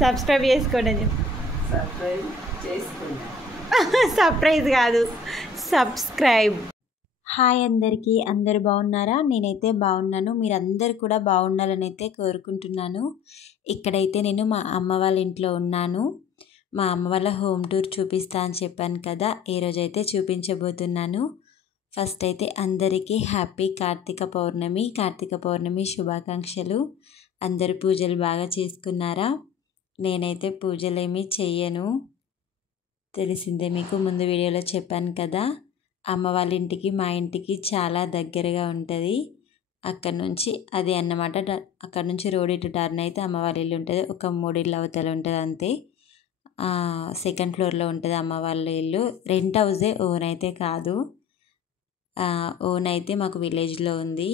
Subscribe చేసుకోండి అని చెప్పు. సర్ప్రైజ్ కాదు, సబ్స్క్రైబ్. హాయ్ అందరికీ, అందరు బాగున్నారా? నేనైతే బాగున్నాను. మీరందరు కూడా బాగుండాలని అయితే కోరుకుంటున్నాను. ఇక్కడైతే నేను మా అమ్మ వాళ్ళ ఇంట్లో ఉన్నాను. మా అమ్మ వాళ్ళ హోమ్ టూర్ చూపిస్తా అని చెప్పాను కదా, ఈరోజైతే చూపించబోతున్నాను. ఫస్ట్ అయితే అందరికీ హ్యాపీ కార్తీక పౌర్ణమి శుభాకాంక్షలు. అందరూ పూజలు బాగా చేసుకున్నారా? నేనైతే పూజలు ఏమీ చెయ్యను, తెలిసిందే మీకు, ముందు వీడియోలో చెప్పాను కదా. అమ్మ వాళ్ళ ఇంటికి మా ఇంటికి చాలా దగ్గరగా ఉంటుంది. అక్కడ నుంచి అది అన్నమాట, అక్కడ నుంచి రోడ్ ఇటు టర్న్ అయితే అమ్మ వాళ్ళ ఇల్లు ఉంటుంది. ఒక 3 ఇళ్ళు అవతల ఉంటుంది అంతే. సెకండ్ ఫ్లోర్లో ఉంటుంది అమ్మ వాళ్ళ ఇల్లు. రెంట్ హౌసే, ఓన్ అయితే కాదు. ఓన్ అయితే మాకు విలేజ్లో ఉంది.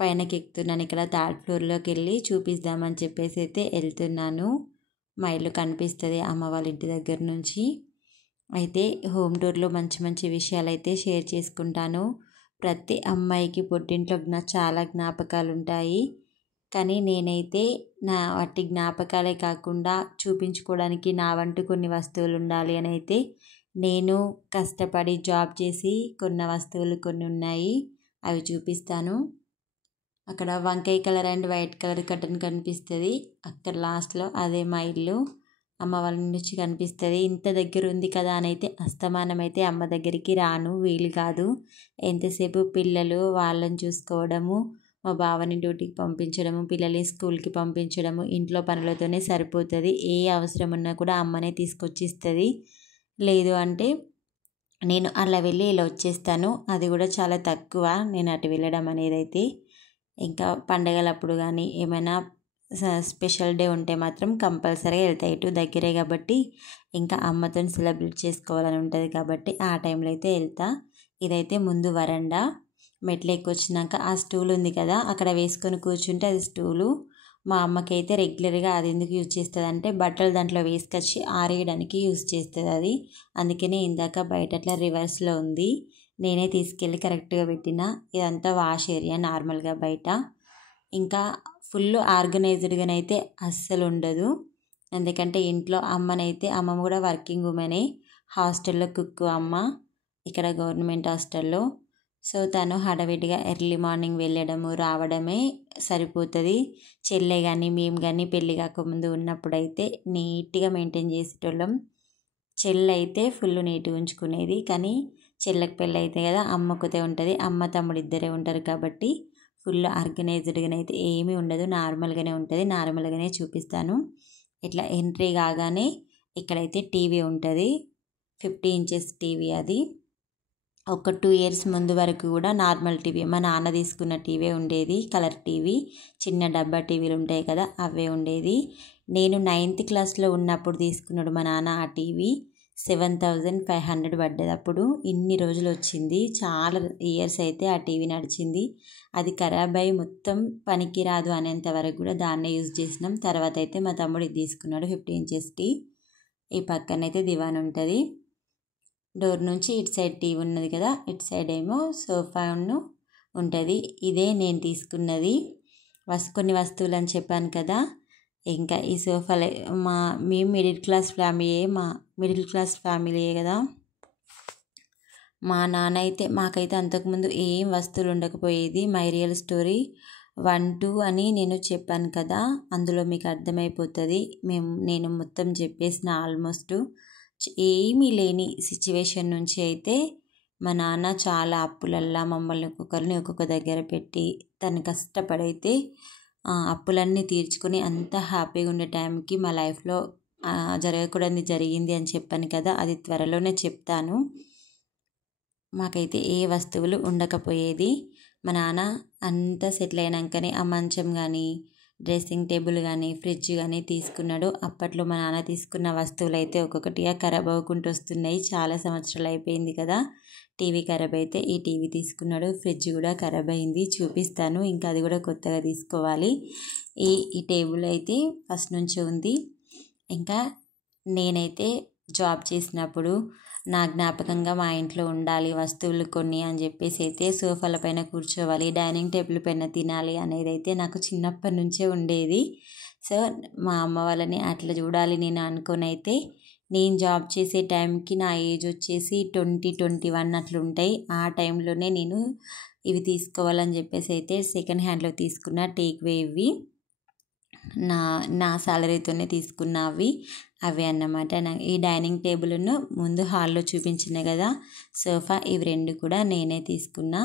పైనకి ఎక్కుతున్నాను, ఇక్కడ 3rd ఫ్లోర్లోకి వెళ్ళి చూపిద్దామని చెప్పేసి అయితే వెళ్తున్నాను. మా ఇల్లు కనిపిస్తుంది అమ్మ వాళ్ళ ఇంటి దగ్గర నుంచి. అయితే హోమ్ టూర్లో మంచి మంచి విషయాలు అయితే షేర్ చేసుకుంటాను. ప్రతి అమ్మాయికి పుట్టింట్లో చాలా జ్ఞాపకాలు ఉంటాయి. కానీ నేనైతే వాటి జ్ఞాపకాలే కాకుండా చూపించుకోవడానికి నా వంటూ కొన్ని వస్తువులు ఉండాలి అని అయితే నేను కష్టపడి జాబ్ చేసి కొన్న వస్తువులు కొన్ని ఉన్నాయి, అవి చూపిస్తాను. అక్కడ వంకాయ colour and white colour curtain కనిపిస్తుంది, అక్కడ లాస్ట్లో అదే మా ఇల్లు. అమ్మ వాళ్ళ నుంచి కనిపిస్తుంది. ఇంత దగ్గర ఉంది కదా అని అయితే అస్తమానం అయితే అమ్మ దగ్గరికి రాను, వీలు కాదు. ఎంతసేపు పిల్లలు వాళ్ళని చూసుకోవడము, మా బావని డ్యూటీకి పంపించడము, పిల్లల్ని స్కూల్కి పంపించడము, ఇంట్లో పనులతోనే సరిపోతుంది. ఏ అవసరం ఉన్నా కూడా అమ్మనే తీసుకొచ్చి ఇస్తుంది. లేదు అంటే నేను అలా వెళ్ళి ఇలా వచ్చేస్తాను. అది కూడా చాలా తక్కువ నేను అటు వెళ్ళడం అనేది అయితే. ఇంకా పండగలప్పుడు కానీ ఏమైనా స్పెషల్ డే ఉంటే మాత్రం కంపల్సరీగా వెళ్తాయి. ఇటు దగ్గరే కాబట్టి ఇంకా అమ్మతో సెలబ్రేట్ చేసుకోవాలని ఉంటుంది కాబట్టి ఆ టైంలో అయితే వెళ్తా. ఇదైతే ముందు వరండా. మెట్లు ఎక్కి వచ్చినాక ఆ స్టూల్ ఉంది కదా, అక్కడ వేసుకొని కూర్చుంటే అది స్టూలు. మా అమ్మకి అయితే రెగ్యులర్గా అది ఎందుకు యూజ్ చేస్తుంది అంటే బట్టలు దాంట్లో వేసుకొచ్చి ఆరేయడానికి యూజ్ చేస్తుంది అది. అందుకనే ఇందాక బయట అట్లా రివర్స్లో ఉంది, నేనే తీసుకెళ్ళి కరెక్ట్గా పెట్టిన. ఇదంతా వాష్ ఏరియా నార్మల్గా బయట. ఇంకా ఫుల్ ఆర్గనైజ్డ్గానైతే అస్సలు ఉండదు. ఎందుకంటే ఇంట్లో అమ్మమ్మ కూడా వర్కింగ్ ఉమెనే, హాస్టల్లో కుక్ అమ్మ, ఇక్కడ గవర్నమెంట్ హాస్టల్లో. సో తను హడావిడిగా ఎర్లీ మార్నింగ్ వెళ్ళడము రావడమే సరిపోతుంది. చెల్లె కానీ మేము కానీ పెళ్ళి కాకముందు ఉన్నప్పుడైతే నీట్గా మెయింటైన్ చేసేటోళ్ళం. చెల్లె అయితే ఫుల్ నీట్గా ఉంచుకునేది. కానీ చెల్లెకి పెళ్ళి అయితే కదా అమ్మకుతే ఉంటుంది, అమ్మ తమ్ముడు ఇద్దరే ఉంటారు కాబట్టి ఫుల్ ఆర్గనైజ్డ్గానే అయితే ఏమీ ఉండదు, నార్మల్గానే ఉంటుంది. నార్మల్గానే చూపిస్తాను. ఇట్లా ఎంట్రీ కాగానే ఇక్కడైతే టీవీ ఉంటుంది, 50 ఇంచెస్ టీవీ. అది ఒక 2 ఇయర్స్ ముందు వరకు కూడా నార్మల్ టీవీ, మా నాన్న తీసుకున్న టీవీ ఉండేది, కలర్ టీవీ. చిన్న డబ్బా టీవీలు ఉంటాయి కదా అవే ఉండేది. నేను 9th క్లాస్లో ఉన్నప్పుడు తీసుకున్నాడు మా నాన్న ఆ టీవీ. 7,500 పడ్డది అప్పుడు. ఇన్ని రోజులు వచ్చింది, చాలా ఇయర్స్ అయితే ఆ టీవీ నడిచింది. అది ఖరాబ్ అయ్యి మొత్తం పనికి రాదు అనేంత వరకు కూడా దాన్నే యూజ్ చేసినాం. తర్వాత అయితే మా తమ్ముడు ఇది తీసుకున్నాడు, 50 ఇంచెస్ టీ. ఈ పక్కనైతే దివాన్ ఉంటుంది. డోర్ నుంచి ఇటు సైడ్ టీవీ ఉన్నది కదా, ఇటు సైడ్ ఏమో సోఫా ఉంటుంది. ఇదే నేను తీసుకున్నది. కొన్ని వస్తువులు అని చెప్పాను కదా. ఇంకా ఈ సోఫాలే మేము మిడిల్ క్లాస్ ఫ్యామిలీయే కదా. మా నాన్న అయితే మాకైతే అంతకుముందు ఏం వస్తువులు ఉండకపోయేది. మై రియల్ స్టోరీ 1, 2 అని నేను చెప్పాను కదా, అందులో మీకు అర్థమైపోతుంది. నేను మొత్తం చెప్పేసిన ఆల్మోస్ట్. ఏమీ లేని సిచ్యువేషన్ నుంచి అయితే మా నాన్న చాలా అప్పులల్లా మమ్మల్ని ఒక్కొక్క దగ్గర పెట్టి తను కష్టపడైతే అప్పులన్నీ తీర్చుకొని అంత హ్యాపీగా ఉండే టైంకి మా లైఫ్లో జరగకూడదు జరిగింది అని చెప్పాను కదా, అది త్వరలోనే చెప్తాను. మాకైతే ఏ వస్తువులు ఉండకపోయేది. మా నాన్న అంతా సెటిల్ అయినాకనే ఆ మంచం కానీ డ్రెస్సింగ్ టేబుల్ కానీ ఫ్రిడ్జ్ కానీ తీసుకున్నాడు. అప్పట్లో మా నాన్న తీసుకున్న వస్తువులు అయితే ఒక్కొక్కటిగా ఖరాబ్ అవ్వకుంటూ వస్తున్నాయి. చాలా సంవత్సరాలు అయిపోయింది కదా. టీవీ ఖరాబ్ అయితే ఈ టీవీ తీసుకున్నాడు. ఫ్రిడ్జ్ కూడా ఖరాబ్ అయింది, చూపిస్తాను. ఇంకా అది కూడా కొత్తగా తీసుకోవాలి. ఈ టేబుల్ అయితే ఫస్ట్ నుంచి ఉంది. ఇంకా నేనైతే జాబ్ చేసినప్పుడు నా జ్ఞాపకంగా మా ఇంట్లో ఉండాలి వస్తువులు కొన్ని అని చెప్పేసి అయితే సోఫాల పైన కూర్చోవాలి, డైనింగ్ టేబుల్ పైన తినాలి అనేది అయితే నాకు చిన్నప్పటి నుంచే ఉండేది. సో మా అమ్మ వాళ్ళని అట్లా చూడాలి నేను అనుకొని అయితే నేను జాబ్ చేసే టైంకి నా ఏజ్ వచ్చేసి 20-21 అట్లుంటాయి. ఆ టైంలోనే నేను ఇవి తీసుకోవాలని చెప్పేసి అయితే సెకండ్ హ్యాండ్లో తీసుకున్న టేక్వే ఇవి నా నా సాలరీతోనే తీసుకున్నవి అవి అన్నమాట. ఈ డైనింగ్ టేబుల్ను ముందు హాల్లో చూపించిన కదా సోఫా, ఇవి రెండు కూడా నేనే తీసుకున్నా.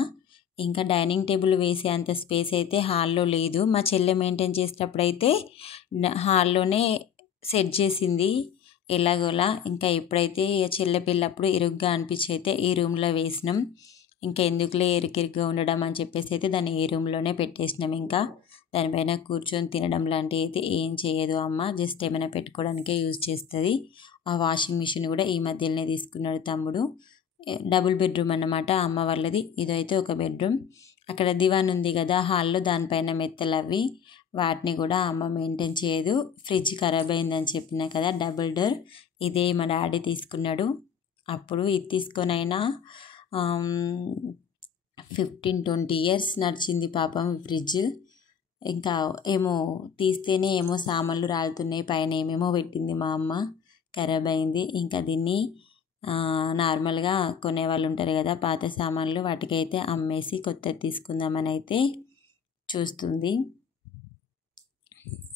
ఇంకా డైనింగ్ టేబుల్ వేసే అంత స్పేస్ అయితే హాల్లో లేదు. మా చెల్లె మెయింటైన్ చేసేటప్పుడు అయితే హాల్లోనే సెట్ చేసింది ఎలాగోలా. ఇంకా ఎప్పుడైతే చెల్లె పిల్లప్పుడు ఇరుగ్గా అనిపించి అయితే ఈ రూమ్లో వేసినాం. ఇంకా ఎందుకులే ఇరుకిరుగ్గా ఉండడం అని చెప్పేసి అయితే దాన్ని ఏ రూమ్లోనే పెట్టేసినాం. ఇంకా దానిపైన కూర్చొని తినడం లాంటివి అయితే ఏం చేయదు అమ్మ, జస్ట్ ఏమైనా పెట్టుకోవడానికే యూజ్ చేస్తుంది. ఆ వాషింగ్ మిషన్ కూడా ఈ మధ్యలోనే తీసుకున్నాడు తమ్ముడు. డబుల్ బెడ్రూమ్ అన్నమాట అమ్మ వాళ్ళది. ఇదైతే ఒక బెడ్రూమ్. అక్కడ దివాన్ ఉంది కదా హాల్లో, దానిపైన మెత్తలు అవి వాటిని కూడా అమ్మ మెయింటైన్ చేయదు. ఫ్రిడ్జ్ ఖరాబ్ అయిందని చెప్పినా కదా డబుల్ డోర్, ఇదే మా డాడీ తీసుకున్నాడు. అప్పుడు ఇది తీసుకొనైనా 15-20 ఇయర్స్ నడిచింది పాపం ఫ్రిడ్జ్. ఇంకా ఏమో తీస్తేనే ఏమో సామాన్లు రాలుతున్నాయి, పైన ఏమేమో పెట్టింది మా అమ్మ, ఖరాబ్ అయింది. ఇంకా దీన్ని నార్మల్గా కొనేవాళ్ళు ఉంటారు కదా పాత సామాన్లు, వాటికైతే అమ్మేసి కొత్తది తీసుకుందామని అయితే చూస్తుంది.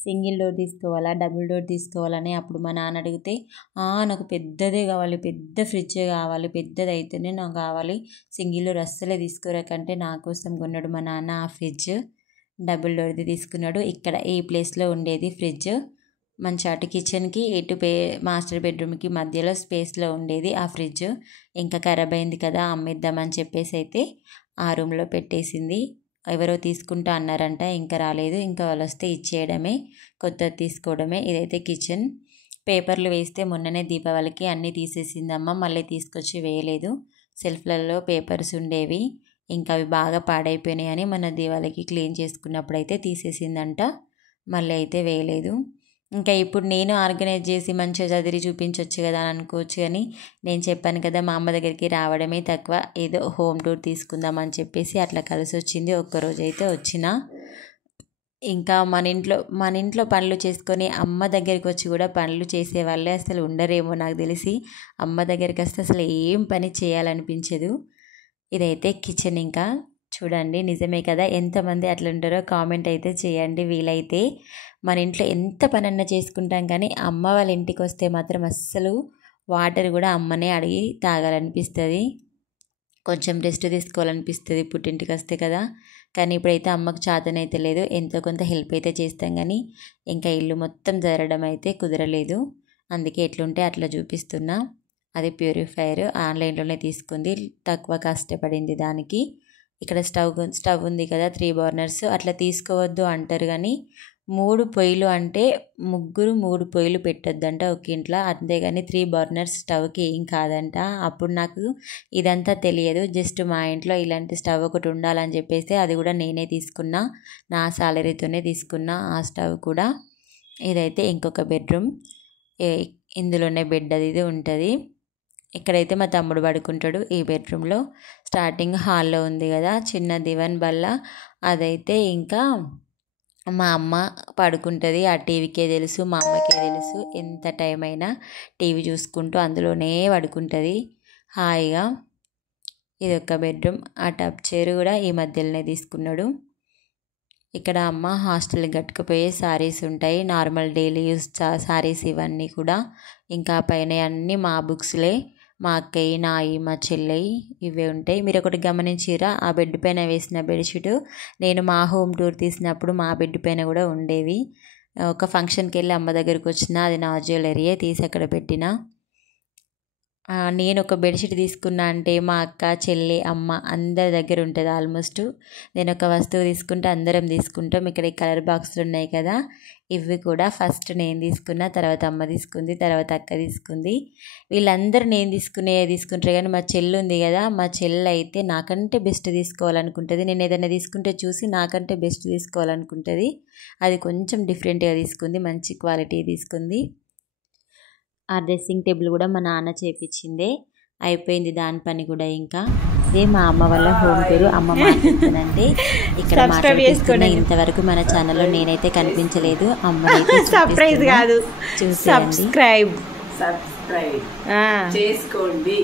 సింగిల్ డోర్ తీసుకోవాలా డబుల్ డోర్ తీసుకోవాలని అప్పుడు మా నాన్న అడిగితే నాకు పెద్దదే కావాలి, పెద్ద ఫ్రిడ్జే కావాలి, పెద్దది అయితేనే నాకు కావాలి, సింగిల్ డోర్ అస్సలే తీసుకోరకంటే నా కోసం కొన్నాడు మా నాన్న ఆ ఫ్రిడ్జ్. డబుల్ డోర్ది తీసుకున్నాడు. ఇక్కడ ఈ ప్లేస్లో ఉండేది ఫ్రిడ్జ్, మంచి అటు కిచెన్కి ఇటు మాస్టర్ బెడ్రూమ్కి మధ్యలో స్పేస్లో ఉండేది ఆ ఫ్రిడ్జ్. ఇంకా ఖరాబ్ అయింది కదా అమ్మేద్దామని చెప్పేసి అయితే ఆ రూమ్లో పెట్టేసింది. ఎవరో తీసుకుంటా అన్నారంట, ఇంకా రాలేదు. ఇంకా వాళ్ళు వస్తే ఇచ్చేయడమే, కొత్తది తీసుకోవడమే. ఇదైతే కిచెన్. పేపర్లు వేస్తే మొన్ననే దీపావళికి అన్నీ తీసేసిందమ్మ, మళ్ళీ తీసుకొచ్చి వేయలేదు. సెల్ఫ్లలో పేపర్స్ ఉండేవి, ఇంకా అవి బాగా పాడైపోయినాయి అని మన దీపావళికి క్లీన్ చేసుకున్నప్పుడు అయితే తీసేసిందంట, మళ్ళీ అయితే వేయలేదు. ఇంకా ఇప్పుడు నేను ఆర్గనైజ్ చేసి మంచిగా చదివి చూపించవచ్చు కదా అని అనుకోవచ్చు, కానీ నేను చెప్పాను కదా మా అమ్మ దగ్గరికి రావడమే తక్కువ, ఏదో హోమ్ టూర్ తీసుకుందామని చెప్పేసి అట్లా కలిసి వచ్చింది. ఒక్కరోజు అయితే వచ్చిన. ఇంకా మన ఇంట్లో పనులు చేసుకొని అమ్మ దగ్గరికి వచ్చి కూడా పనులు చేసేవాళ్ళే అసలు ఉండరేమో నాకు తెలిసి. అమ్మ దగ్గరికి వస్తే అసలు ఏం పని చేయాలనిపించదు. ఇదైతే కిచెన్. ఇంకా చూడండి, నిజమే కదా, ఎంతమంది అట్లా ఉంటారో కామెంట్ అయితే చేయండి. వీలైతే మన ఇంట్లో ఎంత పనన్నా చేసుకుంటాం, కానీ అమ్మ వాళ్ళ ఇంటికి వస్తే మాత్రం అస్సలు వాటర్ కూడా అమ్మనే అడిగి తాగాలనిపిస్తుంది, కొంచెం రెస్ట్ తీసుకోవాలనిపిస్తుంది పుట్టింటికి వస్తే కదా. కానీ ఇప్పుడైతే అమ్మకు చేతనైతే లేదు, ఎంతో కొంత హెల్ప్ అయితే చేస్తాం, కానీ ఇంకా ఇల్లు మొత్తం జరగడం అయితే కుదరలేదు. అందుకే ఎట్లుంటే అట్లా చూపిస్తున్నా. అది ప్యూరిఫైయర్ ఆన్లైన్లోనే తీసుకుంది, తక్కువ కష్టపడింది దానికి. ఇక్కడ స్టవ్ ఉంది కదా 3 బర్నర్స్, అట్లా తీసుకోవద్దు అంటారు, కానీ 3 పొయ్యిలు అంటే ముగ్గురు 3 పొయ్యిలు పెట్టొద్దంట ఒక ఇంట్లో, అంతేగాని 3 బర్నర్స్ స్టవ్కి ఏం కాదంట. అప్పుడు నాకు ఇదంతా తెలియదు, జస్ట్ మా ఇంట్లో ఇలాంటి స్టవ్ ఒకటి ఉండాలని చెప్పేసి అది కూడా నేనే తీసుకున్నా, నా సాలరీతోనే తీసుకున్నా ఆ స్టవ్ కూడా. ఇదైతే ఇంకొక బెడ్రూమ్, ఇందులోనే బెడ్ అది ఇది ఉంటుంది. ఇక్కడైతే మా తమ్ముడు పడుకుంటాడు ఈ బెడ్రూమ్లో. స్టార్టింగ్ హాల్లో ఉంది కదా చిన్న దివాన్ బల్ల, అదైతే ఇంకా మా అమ్మ పడుకుంటుంది. ఆ టీవీకే తెలుసు, మా అమ్మకే తెలుసు, ఎంత టైం అయినా టీవీ చూసుకుంటూ అందులోనే పడుకుంటుంది హాయిగా. ఇది ఒక బెడ్రూమ్. ఆ టబ్ చైర్ కూడా ఈ మధ్యలోనే తీసుకున్నాడు. ఇక్కడ అమ్మ హాస్టల్కి కట్టుకుపోయే శారీస్ ఉంటాయి, నార్మల్ డైలీ యూస్ శారీస్ ఇవన్నీ కూడా. ఇంకా పైన అన్నీ మా బుక్స్లే, మా అక్కయ్య, నాయి, మా చెల్లెయి ఇవే ఉంటాయి. మీరు ఒకటి గమనించిరా, ఆ బెడ్ పైన వేసిన బెడ్షీట్ నేను మా హోమ్ టూర్ తీసినప్పుడు మా బెడ్ పైన కూడా ఉండేవి. ఒక ఫంక్షన్కి వెళ్ళి అమ్మ దగ్గరికి వచ్చిన, అది నా జ్యువెలరీయే, తీసి అక్కడ పెట్టిన. నేను ఒక బెడ్షీట్ తీసుకున్నా అంటే మా అక్క, చెల్లి, అమ్మ అందరి దగ్గర ఉంటుంది ఆల్మోస్ట్. నేను ఒక వస్తువు తీసుకుంటే అందరం తీసుకుంటాం. ఇక్కడ ఈ కలర్ బాక్సులు ఉన్నాయి కదా, ఇవి కూడా ఫస్ట్ నేను తీసుకున్నా, తర్వాత అమ్మ తీసుకుంది, తర్వాత అక్క తీసుకుంది. వీళ్ళందరూ నేను తీసుకుంటారు, కానీ మా చెల్లి ఉంది కదా, మా చెల్లి అయితే నాకంటే బెస్ట్ తీసుకోవాలనుకుంటుంది. నేను ఏదైనా తీసుకుంటే చూసి నాకంటే బెస్ట్ తీసుకోవాలనుకుంటుంది. అది కొంచెం డిఫరెంట్గా తీసుకుంది, మంచి క్వాలిటీ తీసుకుంది. ఆ డ్రెస్సింగ్ టేబుల్ కూడా మా నాన్న చేపించిందే. అయిపోయింది దాని పని కూడా. ఇంకా ఇదే మా అమ్మ వాళ్ళ హోమ్ టూర్. అమ్మ మాట్లాడుతుందంటే ఇక్కడ మాట్లాడుతున్నా. ఇంతవరకు మన ఛానల్లో నేనైతే కనిపించలేదు. అమ్మనైతే సర్ప్రైజ్ కాదు, సబ్స్క్రైబ్ చేసుకోండి.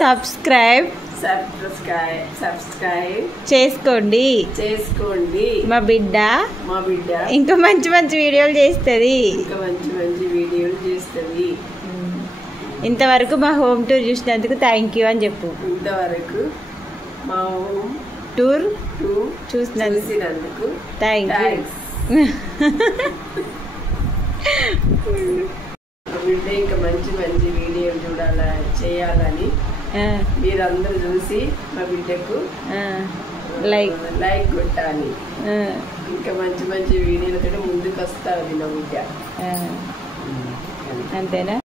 సబ్స్క్రైబ్ చేసుకోండి. మా బిడ్డ ఇంకా మంచి మంచి వీడియోలు చేస్తుంది. ఇంతవరకు మా హోమ్ టూర్ చూసినందుకు థ్యాంక్ యూ అని చెప్పు. ఇంతవరకు మా హోమ్ టూర్ చూసినందుకు థ్యాంక్ యూ. బిడ్డ ఇంకా మంచి మంచి వీడియోలు చేయాలని మీరందరూ చూసి మా బిడ్డకు లైక్ కొట్టాలి. ఇంకా మంచి మంచి వీడియోలతో ముందుకు వస్తుంది నా బిడ్డ. అంతేనా?